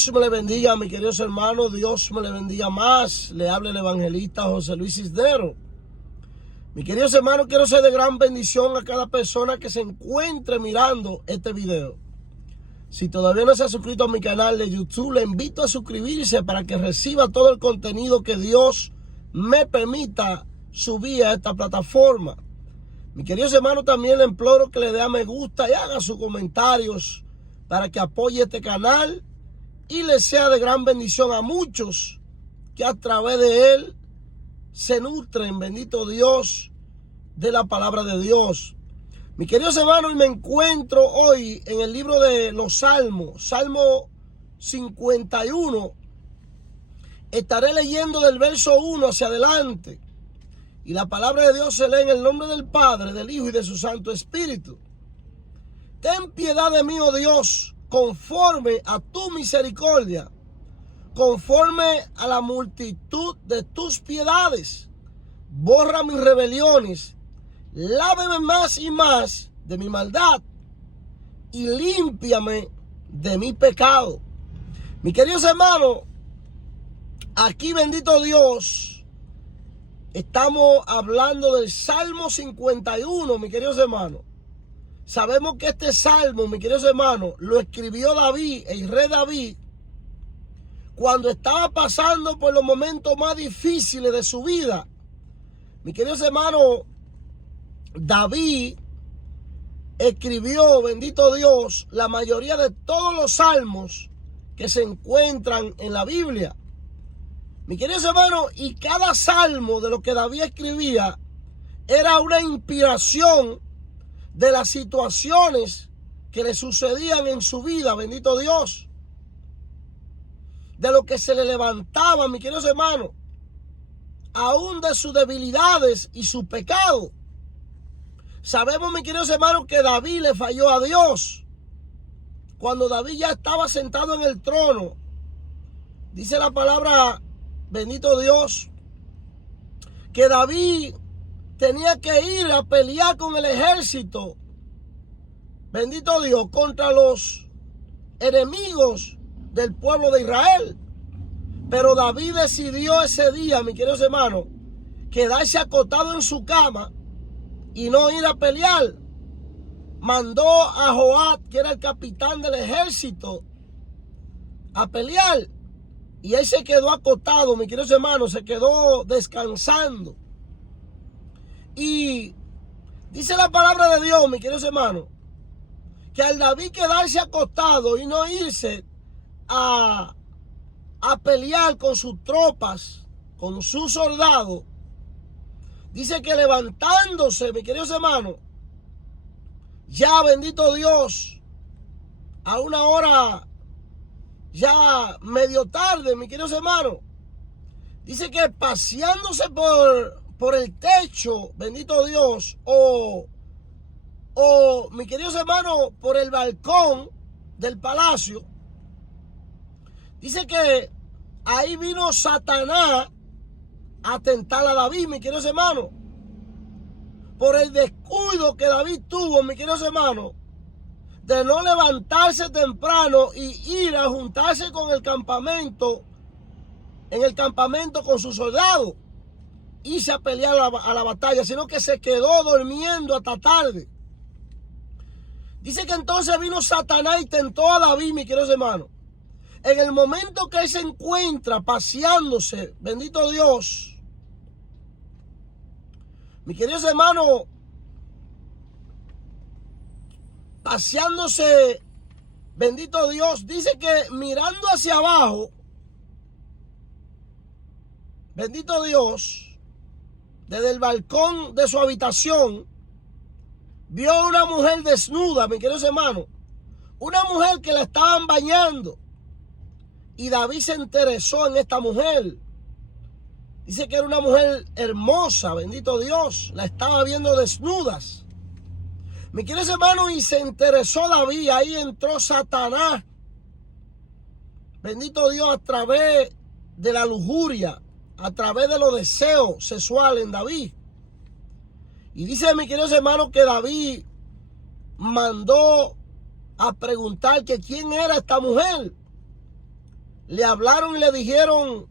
Dios me le bendiga, mis queridos hermanos. Dios me le bendiga más. Le habla el evangelista José Luis Cisneros. Mis queridos hermanos, quiero ser de gran bendición a cada persona que se encuentre mirando este video. Si todavía no se ha suscrito a mi canal de YouTube, le invito a suscribirse para que reciba todo el contenido que Dios me permita subir a esta plataforma. Mis queridos hermanos, también le imploro que le dé a me gusta y haga sus comentarios para que apoye este canal y le sea de gran bendición a muchos que a través de él se nutren, bendito Dios, de la palabra de Dios. Mis queridos hermanos, me encuentro hoy en el libro de los Salmos, Salmo 51. Estaré leyendo del verso 1 hacia adelante. Y la palabra de Dios se lee en el nombre del Padre, del Hijo y de su Santo Espíritu. Ten piedad de mí, oh Dios, conforme a tu misericordia, conforme a la multitud de tus piedades. Borra mis rebeliones, lávame más y más de mi maldad y límpiame de mi pecado. Mis queridos hermanos, aquí, bendito Dios, estamos hablando del Salmo 51, mis queridos hermanos. Sabemos que este salmo, mis queridos hermanos, lo escribió David, el rey David, cuando estaba pasando por los momentos más difíciles de su vida. Mis queridos hermanos, David escribió, bendito Dios, la mayoría de todos los salmos que se encuentran en la Biblia. Mis queridos hermanos, y cada salmo de lo que David escribía era una inspiración de las situaciones que le sucedían en su vida, bendito Dios. De lo que se le levantaba, mis queridos hermanos, aún de sus debilidades y su pecado. Sabemos, mis queridos hermanos, que David le falló a Dios. Cuando David ya estaba sentado en el trono, dice la palabra, bendito Dios, que David tenía que ir a pelear con el ejército, bendito Dios, contra los enemigos del pueblo de Israel. Pero David decidió ese día, mis queridos hermanos, quedarse acostado en su cama y no ir a pelear. Mandó a Joab, que era el capitán del ejército, a pelear. Y él se quedó acostado, mis queridos hermanos, se quedó descansando. Y dice la palabra de Dios, mis queridos hermanos, que al David quedarse acostado y no irse a pelear con sus tropas, con sus soldados, dice que levantándose, mis queridos hermanos, ya bendito Dios, a una hora ya medio tarde, mis queridos hermanos, dice que paseándose por el techo, bendito Dios, o mis queridos hermanos, por el balcón del palacio, dice que ahí vino Satanás a tentar a David, mis queridos hermanos, por el descuido que David tuvo, mis queridos hermanos, de no levantarse temprano y ir a juntarse con el campamento, en el campamento con sus soldados, irse a pelear a la batalla, sino que se quedó durmiendo hasta tarde. Dice que entonces vino Satanás y tentó a David, mis queridos hermanos. En el momento que él se encuentra paseándose, bendito Dios, mis queridos hermanos, paseándose, bendito Dios, dice que mirando hacia abajo, bendito Dios, desde el balcón de su habitación, vio a una mujer desnuda, mis queridos hermanos, una mujer que la estaban bañando. Y David se interesó en esta mujer. Dice que era una mujer hermosa, bendito Dios. La estaba viendo desnudas. Mis queridos hermanos, y se interesó David. Ahí entró Satanás, bendito Dios, a través de la lujuria, a través de los deseos sexuales en David. Y dice, mis queridos hermanos, que David mandó a preguntar que quién era esta mujer. le hablaron y le dijeron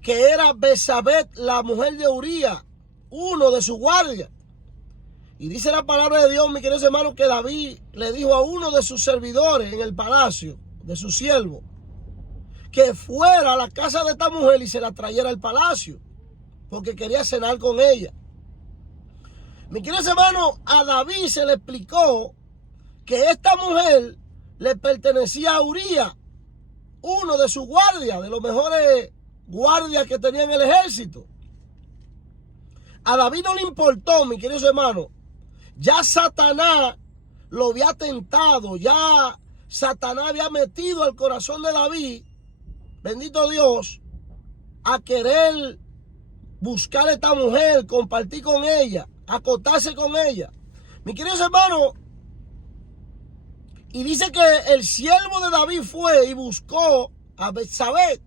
que era Betsabé, la mujer de Uría, uno de sus guardias. Y dice la palabra de Dios, mis queridos hermanos, que David le dijo a uno de sus servidores en el palacio, de su siervo, que fuera a la casa de esta mujer y se la trayera al palacio, porque quería cenar con ella. Mis queridos hermanos, a David se le explicó que esta mujer le pertenecía a Uría, uno de sus guardias, de los mejores guardias que tenía en el ejército. A David no le importó, mis queridos hermanos. Ya Satanás lo había tentado, ya Satanás había metido al corazón de David, bendito Dios, a querer buscar a esta mujer, compartir con ella, acostarse con ella. Mis queridos hermanos, y dice que el siervo de David fue y buscó a Betsabé,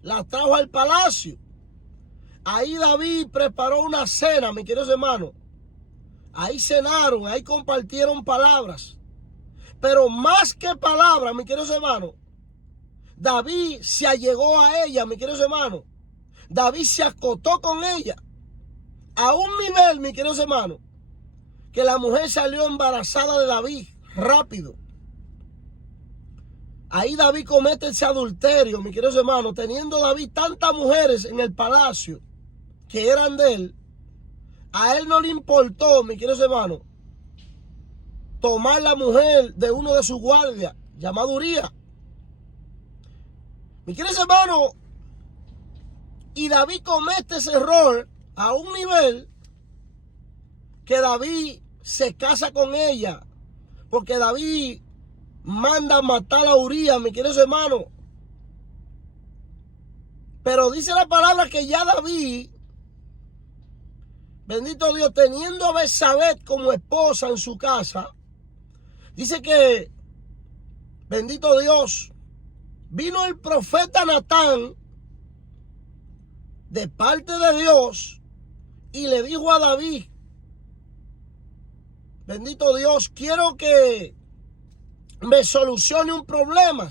la trajo al palacio. Ahí David preparó una cena, mis queridos hermanos. Ahí cenaron, ahí compartieron palabras. Pero más que palabras, mis queridos hermanos, David se allegó a ella, mis queridos hermanos. David se acostó con ella. A un nivel, mis queridos hermanos, que la mujer salió embarazada de David rápido. Ahí David comete ese adulterio, mis queridos hermanos, teniendo David tantas mujeres en el palacio que eran de él. A él no le importó, mis queridos hermanos, tomar la mujer de uno de sus guardias, llamado Uría. Mis queridos hermanos, y David comete ese error a un nivel que David se casa con ella, porque David manda matar a Uría, mis queridos hermanos. Pero dice la palabra que ya David, bendito Dios, teniendo a Betsabé como esposa en su casa, dice que, bendito Dios, vino el profeta Natán de parte de Dios y le dijo a David, bendito Dios, quiero que me solucione un problema.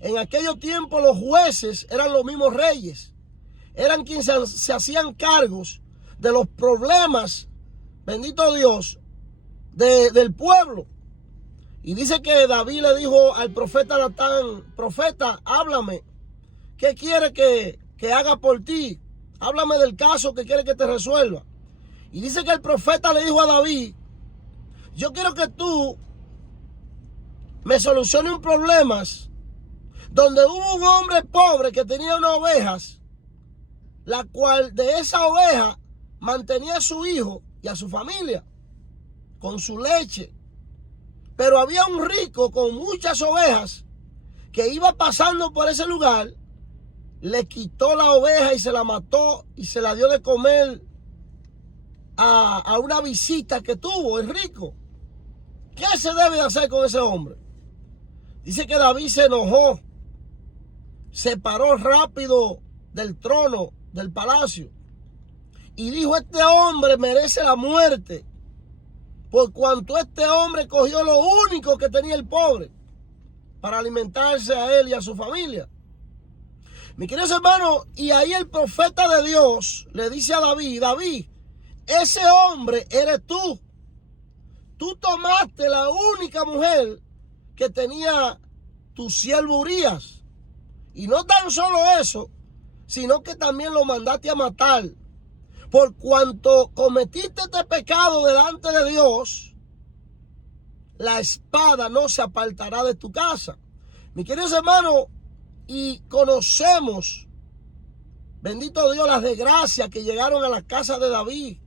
En aquellos tiempos los jueces eran los mismos reyes, eran quienes se hacían cargos de los problemas, bendito Dios, del pueblo. Y dice que David le dijo al profeta Natán, profeta, háblame, ¿qué quiere que haga por ti? Háblame del caso que quiere que te resuelva. Y dice que el profeta le dijo a David, yo quiero que tú me solucione un problema donde hubo un hombre pobre que tenía unas ovejas, la cual de esa oveja mantenía a su hijo y a su familia con su leche. Pero había un rico con muchas ovejas que iba pasando por ese lugar, le quitó la oveja y se la mató y se la dio de comer a una visita que tuvo el rico. ¿Qué se debe hacer con ese hombre? Dice que David se enojó, se paró rápido del trono, del palacio, y dijo, este hombre merece la muerte, por cuanto este hombre cogió lo único que tenía el pobre para alimentarse a él y a su familia. Mis queridos hermanos, y ahí el profeta de Dios le dice a David, David, ese hombre eres tú. Tú tomaste la única mujer que tenía tu siervo Urías. Y no tan solo eso, sino que también lo mandaste a matar. Por cuanto cometiste este pecado delante de Dios, la espada no se apartará de tu casa. Mis queridos hermanos, y conocemos, bendito Dios, las desgracias que llegaron a la casa de David,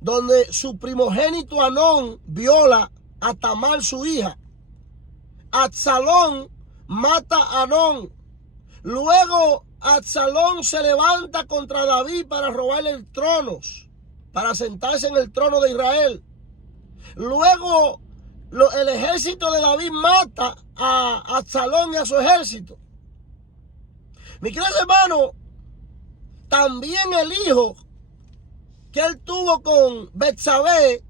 donde su primogénito Amnón viola a Tamar, su hija. Absalón mata a Amnón. Luego Absalón se levanta contra David para robarle el trono, para sentarse en el trono de Israel. Luego el ejército de David mata a Absalón y a su ejército. Mi querido hermano, también el hijo que él tuvo con Betsabé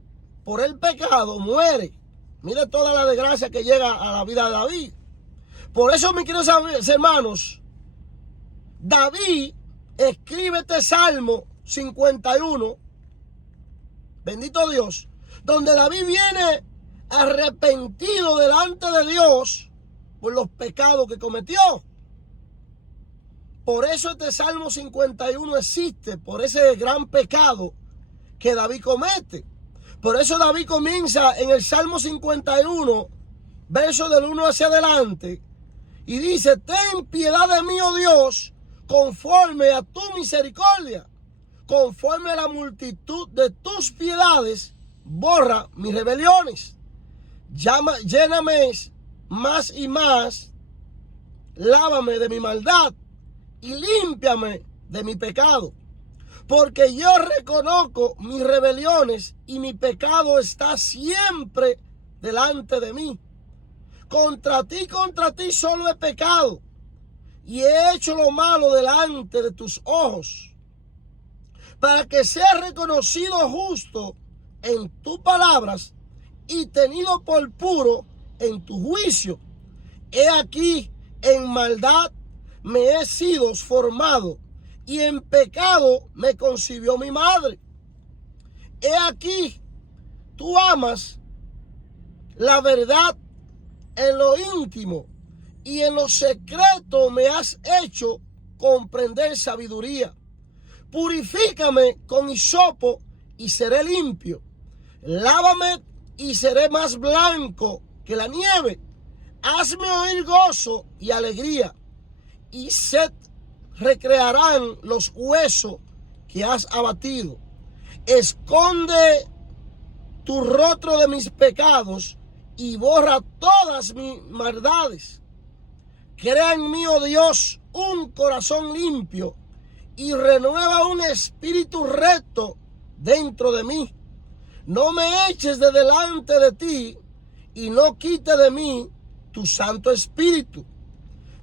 por el pecado muere. Mire toda la desgracia que llega a la vida de David. Por eso, mis queridos hermanos, David escribe este Salmo 51, bendito Dios, donde David viene arrepentido delante de Dios por los pecados que cometió. Por eso este Salmo 51 existe, por ese gran pecado que David comete. Por eso David comienza en el Salmo 51, verso del 1 hacia adelante, y dice: ten piedad de mí, oh Dios, conforme a tu misericordia, conforme a la multitud de tus piedades, borra mis rebeliones. Lléname más y más, lávame de mi maldad y límpiame de mi pecado. Porque yo reconozco mis rebeliones y mi pecado está siempre delante de mí. Contra ti solo he pecado y he hecho lo malo delante de tus ojos, para que seas reconocido justo en tus palabras y tenido por puro en tu juicio. He aquí, en maldad me he sido formado, y en pecado me concibió mi madre. He aquí, tú amas la verdad en lo íntimo, y en lo secreto me has hecho comprender sabiduría. Purifícame con hisopo y seré limpio. Lávame y seré más blanco que la nieve. Hazme oír gozo y alegría, y se recrearán los huesos que has abatido. Esconde tu rostro de mis pecados y borra todas mis maldades. Crea en mí, oh Dios, un corazón limpio y renueva un espíritu recto dentro de mí. No me eches de delante de ti y no quite de mí tu Santo Espíritu.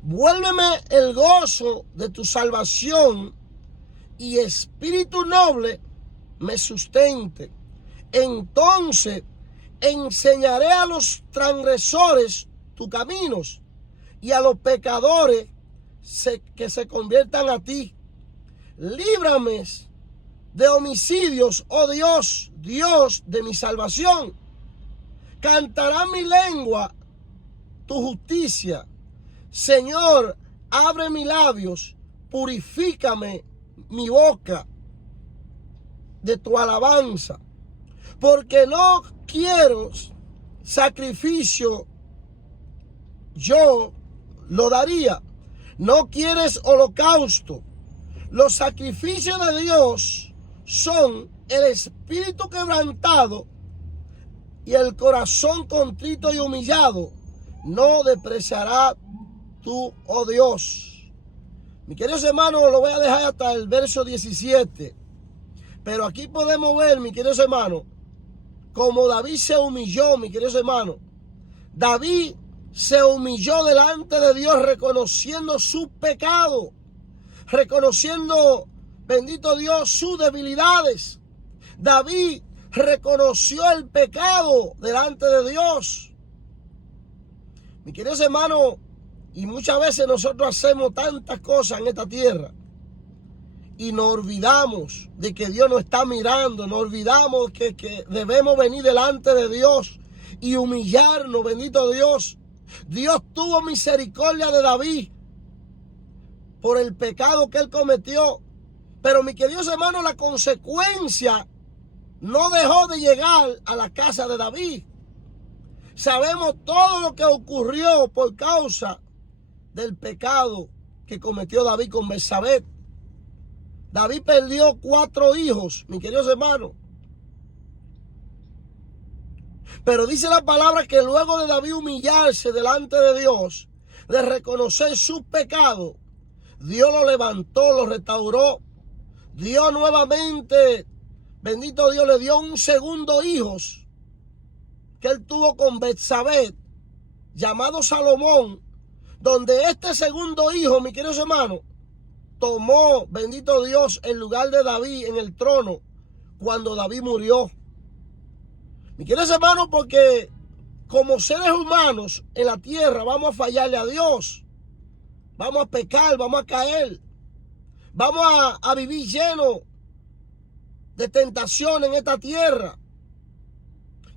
Vuélveme el gozo de tu salvación y espíritu noble me sustente. Entonces enseñaré a los transgresores tus caminos y a los pecadores que se conviertan a ti. Líbrame de homicidios, oh Dios, Dios de mi salvación. Cantará mi lengua tu justicia. Señor, abre mis labios, purifícame mi boca de tu alabanza. Porque no quiero sacrificio, yo lo daría. No quieres holocausto. Los sacrificios de Dios son el espíritu quebrantado y el corazón contrito y humillado. No despreciará tú, oh Dios. Mis queridos hermanos, lo voy a dejar hasta el verso 17. Pero aquí podemos ver, mis queridos hermanos, como David se humilló, mis queridos hermanos. David se humilló delante de Dios reconociendo su pecado, reconociendo, bendito Dios, sus debilidades. David reconoció el pecado delante de Dios. Mis queridos hermanos, y muchas veces nosotros hacemos tantas cosas en esta tierra y nos olvidamos de que Dios nos está mirando, nos olvidamos que debemos venir delante de Dios y humillarnos, bendito Dios. Dios tuvo misericordia de David por el pecado que él cometió, pero mis queridos hermanos, la consecuencia no dejó de llegar a la casa de David. Sabemos todo lo que ocurrió por causa del pecado que cometió David con Betsabé. David perdió 4 hijos, mis queridos hermanos. Pero dice la palabra que luego de David humillarse delante de Dios, de reconocer su pecado, Dios lo levantó, lo restauró. Dios nuevamente, bendito Dios, le dio un segundo hijo que él tuvo con Betsabé, llamado Salomón, donde este segundo hijo, mis queridos hermanos, tomó, bendito Dios, el lugar de David en el trono cuando David murió. Mis queridos hermanos, porque como seres humanos en la tierra vamos a fallarle a Dios. Vamos a pecar, vamos a caer. Vamos a vivir lleno de tentación en esta tierra.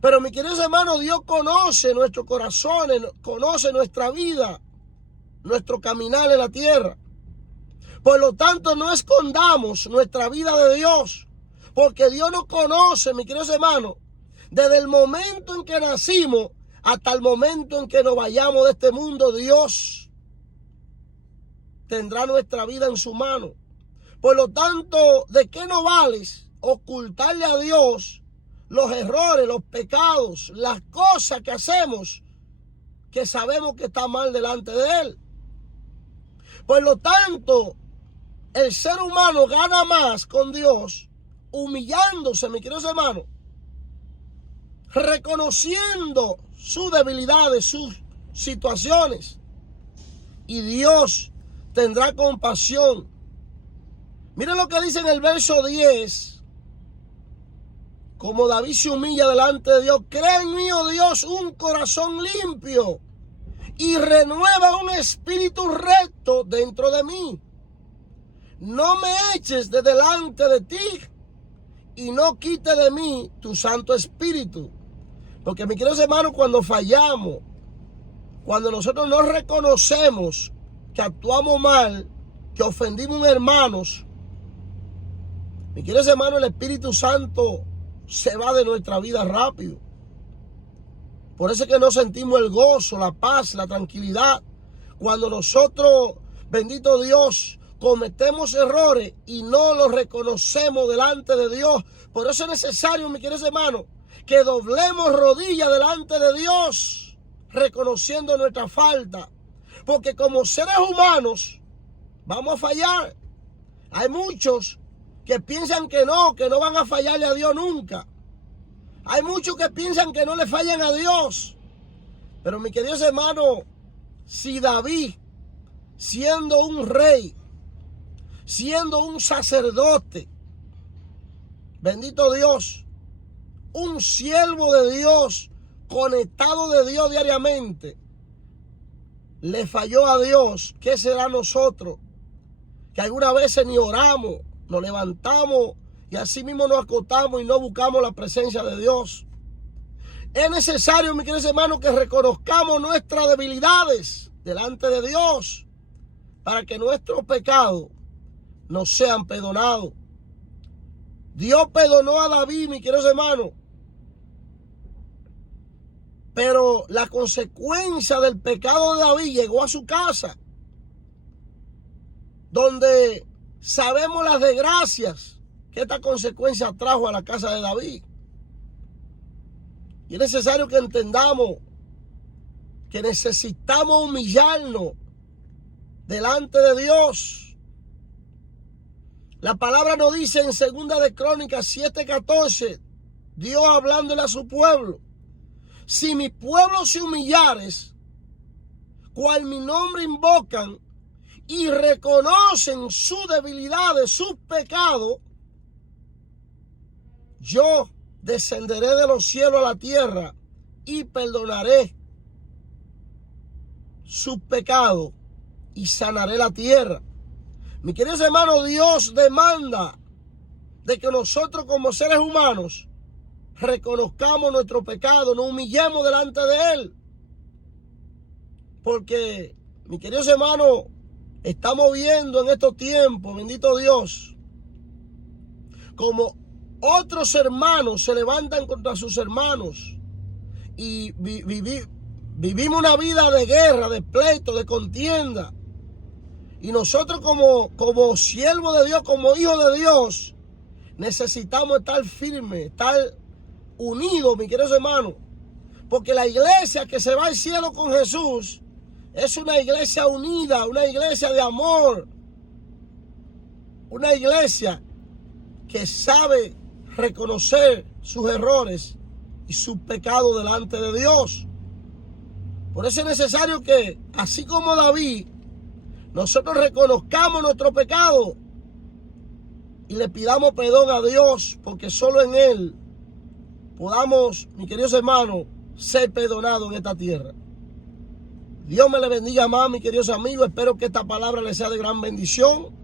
Pero mi querido hermano, Dios conoce nuestros corazones, conoce nuestra vida, nuestro caminar en la tierra. Por lo tanto, no escondamos nuestra vida de Dios, porque Dios nos conoce, mi querido hermano, desde el momento en que nacimos hasta el momento en que nos vayamos de este mundo. Dios tendrá nuestra vida en su mano. Por lo tanto, ¿de qué nos vale ocultarle a Dios los errores, los pecados, las cosas que hacemos que sabemos que está mal delante de Él? Por lo tanto, el ser humano gana más con Dios humillándose, mi queridos hermanos, reconociendo sus debilidades, sus situaciones, y Dios tendrá compasión. Miren lo que dice en el verso 10. Como David se humilla delante de Dios: crea en mí, oh Dios, un corazón limpio y renueva un espíritu recto dentro de mí. No me eches de delante de ti y no quite de mí tu Santo Espíritu. Porque, mis queridos hermanos, cuando fallamos, cuando nosotros no reconocemos que actuamos mal, que ofendimos a un hermano, mis queridos hermanos, el Espíritu Santo se va de nuestra vida rápido. Por eso es que no sentimos el gozo, la paz, la tranquilidad. Cuando nosotros, bendito Dios, cometemos errores y no los reconocemos delante de Dios. Por eso es necesario, mis queridos hermanos, que doblemos rodillas delante de Dios, reconociendo nuestra falta. Porque como seres humanos vamos a fallar. Hay muchos que piensan que no van a fallarle a Dios nunca. Hay muchos que piensan que no le fallan a Dios. Pero mis queridos hermanos, si David, siendo un rey, siendo un sacerdote, bendito Dios, un siervo de Dios, conectado de Dios diariamente, le falló a Dios, ¿qué será nosotros? Que algunas veces ni oramos, nos levantamos y así mismo nos acostamos y no buscamos la presencia de Dios. Es necesario, mis queridos hermanos, que reconozcamos nuestras debilidades delante de Dios para que nuestros pecados nos sean perdonados. Dios perdonó a David, mis queridos hermanos, pero la consecuencia del pecado de David llegó a su casa, donde sabemos las desgracias que esta consecuencia trajo a la casa de David. Y es necesario que entendamos que necesitamos humillarnos delante de Dios. La palabra nos dice en 2 de Crónicas 7:14, Dios hablándole a su pueblo: si mi pueblo se humillares, cual mi nombre invocan, y reconocen sus debilidades, sus pecados, yo descenderé de los cielos a la tierra y perdonaré sus pecados y sanaré la tierra. Mi queridos hermanos, Dios demanda de que nosotros como seres humanos reconozcamos nuestro pecado, nos humillemos delante de Él. Porque, mis queridos hermanos, estamos viendo en estos tiempos, bendito Dios, como otros hermanos se levantan contra sus hermanos y vivimos una vida de guerra, de pleito, de contienda. Y nosotros como siervos de Dios, como hijos de Dios, necesitamos estar firmes, estar unidos, mis queridos hermanos. Porque la iglesia que se va al cielo con Jesús es una iglesia unida, una iglesia de amor, una iglesia que sabe reconocer sus errores y sus pecados delante de Dios. Por eso es necesario que, así como David, nosotros reconozcamos nuestro pecado y le pidamos perdón a Dios, porque solo en Él podamos, mis queridos hermanos, ser perdonado en esta tierra. Dios me le bendiga más, mis queridos amigos. Espero que esta palabra les sea de gran bendición.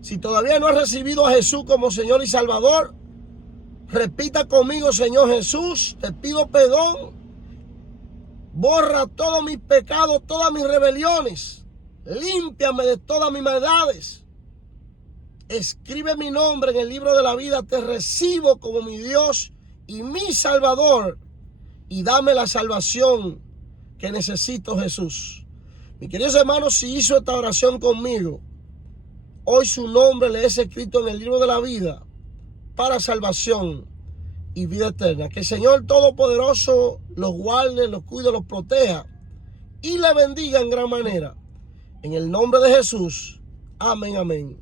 Si todavía no has recibido a Jesús como Señor y Salvador, repita conmigo: Señor Jesús, te pido perdón. Borra todos mis pecados, todas mis rebeliones. Límpiame de todas mis maldades. Escribe mi nombre en el libro de la vida. Te recibo como mi Dios y mi Salvador. Y dame la salvación que necesito, Jesús. Mis queridos hermanos, si hizo esta oración conmigo, hoy su nombre le es escrito en el libro de la vida para salvación y vida eterna. Que el Señor Todopoderoso los guarde, los cuide, los proteja y le bendiga en gran manera. En el nombre de Jesús. Amén, amén.